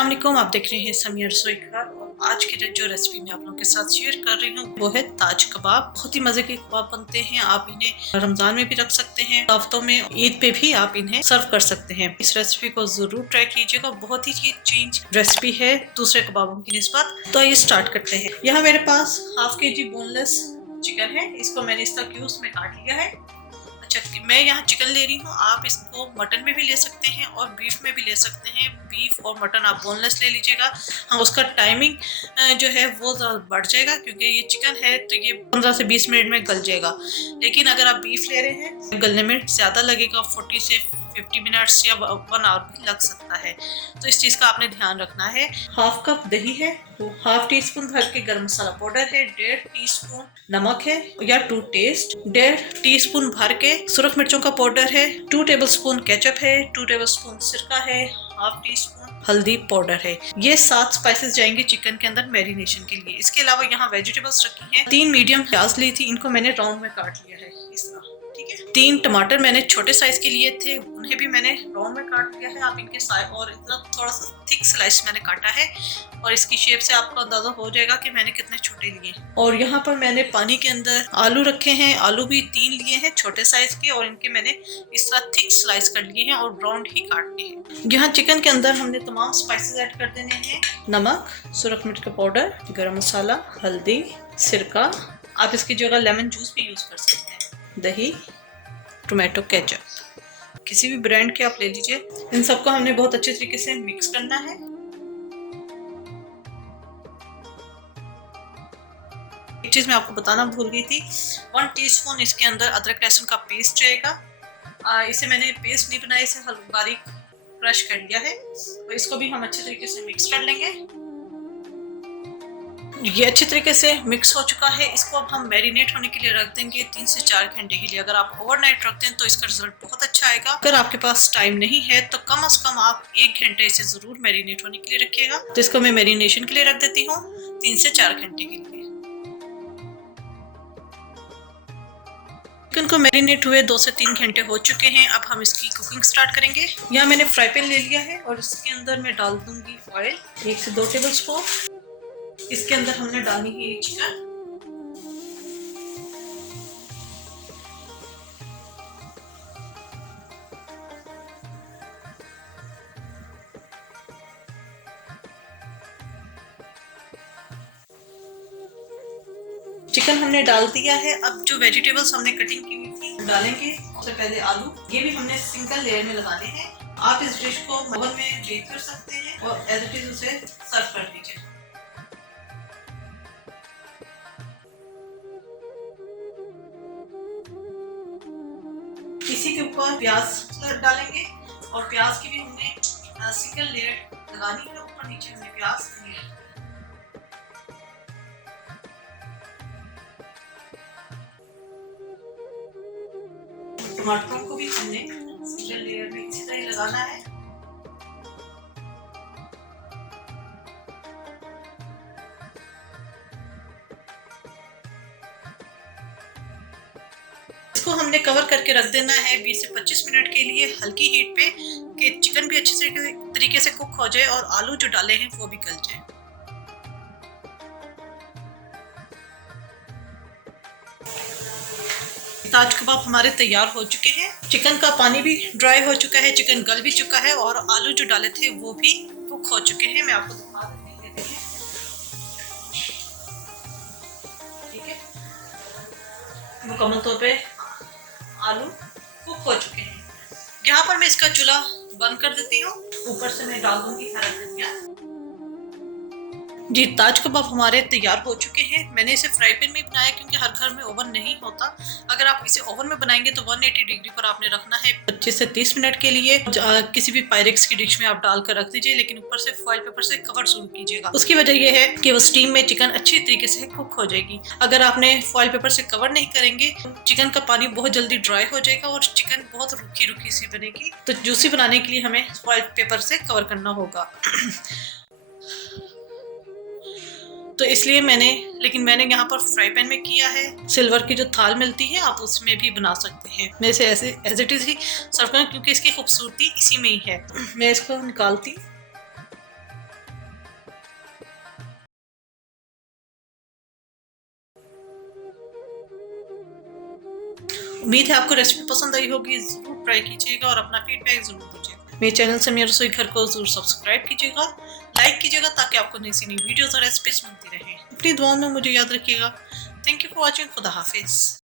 अस्सलाम वालेकुम, आप देख रहे हैं समिया रसोई घर। और आज की जो रेसिपी मैं आप लोगों के साथ शेयर कर रही हूँ वो है ताज कबाब। बहुत ही मजे के कबाब बनते हैं। आप इन्हें रमजान में भी रख सकते हैं, हफ्तों में, ईद पे भी आप इन्हें सर्व कर सकते हैं। इस रेसिपी को जरूर ट्राई कीजिएगा, बहुत ही चेंज रेसिपी है दूसरे कबाबों की निस्बत। तो आइए स्टार्ट करते हैं। यहाँ मेरे पास हाफ केजी बोनलेस चिकन है। इसको मैंने इस तरह क्यूब्स में काट लिया है। अच्छा, मैं यहाँ चिकन ले रही हूँ, आप इसको मटन में भी ले सकते हैं और बीफ में भी ले सकते हैं। बीफ और मटन आप बोनलेस ले लीजिएगा। हाँ, उसका टाइमिंग जो है वो बढ़ जाएगा क्योंकि ये चिकन है तो ये 15 से 20 मिनट में गल जाएगा। लेकिन अगर आप बीफ ले रहे हैं गलने में ज़्यादा लगेगा, 40 से 50 मिनट्स या 1 आवर भी लग सकता है। तो इस चीज़ का आपने ध्यान रखना है। हाफ कप दही है, तो हाफ टी स्पून भर के गरम मसाला पाउडर है, 1.5 टीस्पून नमक है या टू टेस्ट, 1.5 टीस्पून भर के सुरख मिर्चों का पाउडर है, 2 टेबलस्पून केचप है, 2 टेबलस्पून सिरका है, हाफ टी स्पून हल्दी पाउडर है। ये 7 स्पाइसेस जाएंगे चिकन के अंदर मैरिनेशन के लिए। इसके अलावा यहाँ वेजिटेबल्स रखी हैं। 3 मीडियम प्याज ली थी, इनको मैंने राउंड में काट लिया है इस तरह। 3 टमाटर मैंने छोटे साइज के लिए थे, उन्हें भी मैंने राउंड में काट लिया है। आप इनके साइज और इतना थोड़ा सा थिक स्लाइस मैंने काटा है और इसकी शेप से आपको अंदाजा हो जाएगा कि मैंने कितने छोटे लिए। और यहाँ पर मैंने पानी के अंदर आलू रखे हैं। आलू भी 3 लिए हैं छोटे साइज के और इनके मैंने इस तरह थिक स्लाइस कर लिए हैं और राउंड ही काटने हैं। यहाँ चिकन के अंदर हमने तमाम स्पाइसेस ऐड कर देने हैं। नमक, सुरख मिर्च का पाउडर, गरम मसाला, हल्दी, सिरका, आप इसकी जगह लेमन जूस भी यूज कर सकते हैं, दही, टोमेटो केचप, किसी भी ब्रांड के आप ले लीजिए। इन सबको हमने बहुत अच्छे तरीके से मिक्स करना है। एक चीज मैं आपको बताना भूल गई थी, 1 टीस्पून इसके अंदर अदरक लहसुन का पेस्ट जाएगा। इसे मैंने पेस्ट नहीं बनाया, इसे बारीक क्रश कर लिया है। तो इसको भी हम अच्छे तरीके से मिक्स कर लेंगे। ये अच्छे तरीके से मिक्स हो चुका है। इसको अब हम मैरिनेट होने के लिए रख देंगे 3 से 4 घंटे के लिए। अगर आप ओवरनाइट रखते हैं तो इसका रिजल्ट बहुत अच्छा आएगा। अगर आपके पास टाइम नहीं है तो कम से कम आप 1 घंटे इसे जरूर मैरिनेट होने के लिए रखिएगा। तो इसको मैं मैरिनेशन के लिए रख देती हूँ 3 से 4 घंटे के लिए। चिकन को मैरिनेट हुए 2 से 3 घंटे हो चुके हैं। अब हम इसकी कुकिंग स्टार्ट करेंगे। यहाँ मैंने फ्राई पैन ले लिया है और इसके अंदर मैं डाल दूंगी ऑयल, 1 से 2 टेबल स्पून। इसके अंदर हमने डालनी है ये चिकन। चिकन हमने डाल दिया है। अब जो वेजिटेबल्स हमने कटिंग की हुई थी डालेंगे। सबसे पहले आलू, ये भी हमने सिंगल लेयर में लगाने हैं। आप इस डिश को ओवन में बेक कर सकते हैं और एज इट इज उसे सर्व कर दीजिए। इसी के ऊपर प्याज डालेंगे और प्याज की भी हमने सिंगल लेयर लगानी है। ऊपर नीचे हमने प्याज टमाटरों को भी हमने सिंगल लेयर में इसी तरह लगाना है। इसको हमने कवर करके रख देना है 20 से 25 मिनट के लिए हल्की हीट पे, कि चिकन भी अच्छे तरीके से कुक हो जाए और आलू जो डाले हैं वो भी गल जाए। ताज कबाब हमारे तैयार हो चुके हैं। चिकन का पानी भी ड्राई हो चुका है, चिकन गल भी चुका है और आलू जो डाले थे वो भी कुक हो चुके हैं। मैं आपको दिखा देती हूँ। ठीक है, मुकम्मल तौर पे आलू कुक हो चुके हैं। यहाँ पर मैं इसका चूल्हा बंद कर देती हूँ। ऊपर से मैं डाल दूंगी हरा धनिया। जी, ताज कबाब हमारे तैयार हो चुके हैं। मैंने इसे फ्राई पैन में बनाया क्योंकि हर घर में ओवन नहीं होता। अगर आप इसे ओवन में बनाएंगे तो 180 डिग्री पर आपने रखना है 25 से 30 मिनट के लिए। किसी भी पायरेक्स की डिश में आप डालकर रख दीजिए, लेकिन ऊपर से फॉइल पेपर से कवर जरूर कीजिएगा। उसकी वजह यह है कि वो स्टीम में चिकन अच्छी तरीके से कुक हो जाएगी। अगर आपने फॉइल पेपर से कवर नहीं करेंगे चिकन का पानी बहुत जल्दी ड्राई हो जाएगा और चिकन बहुत रूखी रूखी सी बनेगी। तो जूसी बनाने के लिए हमें फॉइल पेपर से कवर करना होगा। तो इसलिए मैंने यहाँ पर फ्राई पैन में किया है। सिल्वर की जो थाल मिलती है आप उसमें भी बना सकते हैं। मैं इसे ऐसे एज इट इज ही सर्व करूँ क्योंकि इसकी खूबसूरती इसी में ही है। मैं इसको निकालती उम्मीद है आपको रेसिपी पसंद आई होगी, जरूर ट्राई कीजिएगा और अपना फीडबैक जरूर दीजिएगा। मेरे चैनल समिया रसोई घर को जरूर सब्सक्राइब कीजिएगा, लाइक कीजिएगा ताकि आपको नई सी नई वीडियोस और रेसिपीज मिलती रहे। अपनी दुआओं में मुझे याद रखिएगा। Thank you for watching. खुदा हाफिज।